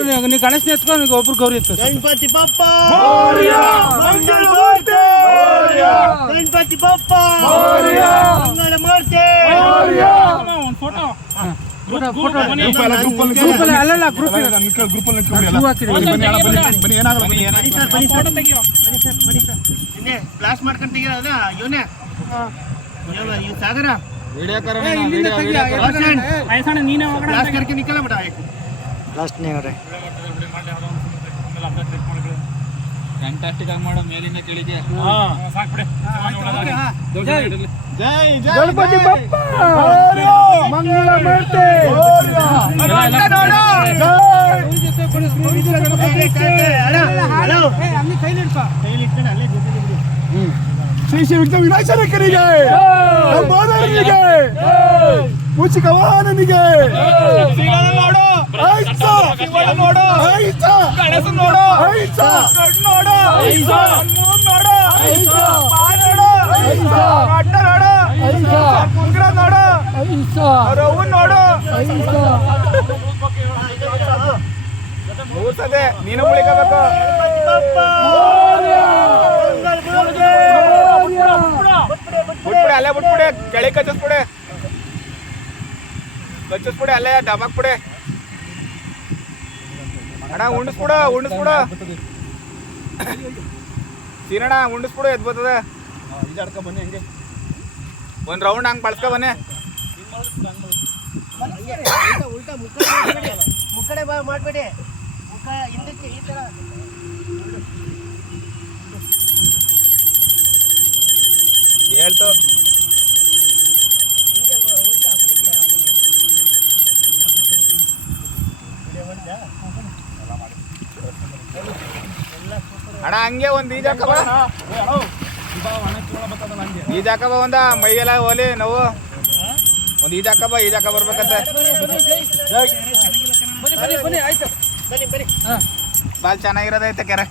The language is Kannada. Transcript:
ನೀ ಗಣೇಶನ ಎತ್ಕೊ ಈಗ ಒಬ್ರು ಗೌರಿ ಎತ್ಕೊ ಗಣಪತಿ ಬಪ್ಪ! ಮೋರ್ಯ! ಮಂಗಳ ಮೂರ್ತಿ! ಗಣಪತಿ ಬಪ್ಪ! ಮೋರ್ಯ! ಮಂಗಳ ಮೂರ್ತಿ! ಒಂದು ಫೋಟೋ ಬ್ಲಾಸ್ಟ್ ಮಾಡ್ಕೊಂಡು ತೆಗಿರೋದ ಇವನೇ? ಇವ ಇವ್ ಸಾಗರ? ಏ, ಇಲ್ಲಿಂದ ತೆಗಿ, ಆ ಎದುರುಗಡೆ. ಏ, ಲಾಸ್ಟ್ ನೀವು ರೀ ಫ್ಯಾಂಟಾಸ್ಟಿಕ್ ಆಗಿ ಮಾಡೋ ಮೇಲಿಂದ ಕೆಳಗೆ ಗಣಪತಿ. ಬಪ್ಪ! ಮಂಗಳ ಮೂರ್ತಿ! ಶ್ರೀ ಶ್ರೀ ವಿಘ್ನ ವಿನಾಶನಕರಿಗೆ ಲಂಬೋದರನಿಗೆ ಮೂಚಿಕ ವಾಹನನಿಗೆ ನೋಡು. ನೀನು ಬಿಟ್ಬಿಡಿ. ಅಲ್ಲೇ ಬಿಟ್ಬಿಡೆ ಕೆಳಗೆ ಕಚ್ಚಿಸ್ಬಿಡಿ. ಕಚ್ಚಿಸ್ಬಿಡಿ ಅಲ್ಲೇ ಡಬಾಕ್ಬಿಡಿ ಅಣ್ಣ ಉಂಡಿಸ್ಬಿಡ ಉಂಡಿಸ್ಬಿಡ ಸೀನಣ್ಣ ಉಂಡಿಸ್ಬಿಡು ಎದ್ ಬರ್ತದೆ ಬನ್ನಿ ಹಂಗೆ ಒಂದು ರೌಂಡ್ ಹಂಗ್ ಬಳಸ್ಕೊ ಬನ್ನಿ. ಉಲ್ಟಾ ಮುಖ ಮುಕ್ಕಡೆ ಮಾಡಬೇಡಿ ಮುಖ ಹಿಂದಕ್ಕೆ ಈ ತರ ಹೇಳ್ತು. ಅಣ್ಣ ಹಂಗೆ ಒಂದು ಬೀಜ ಹಾಕಬ ಈಜ್ ಹಾಕಬ ಒಂದ ಮೈಯೆಲ್ಲ ಹೋಲಿ ನೋವು. ಒಂದು ಈಜ್ ಹಾಕಬ ಈಜ್ ಹಾಕ ಬರ್ಬೇಕಂತ. ಬಾಲ್ ಚೆನ್ನಾಗಿರೋದೈತೆ ಕೆರೆ.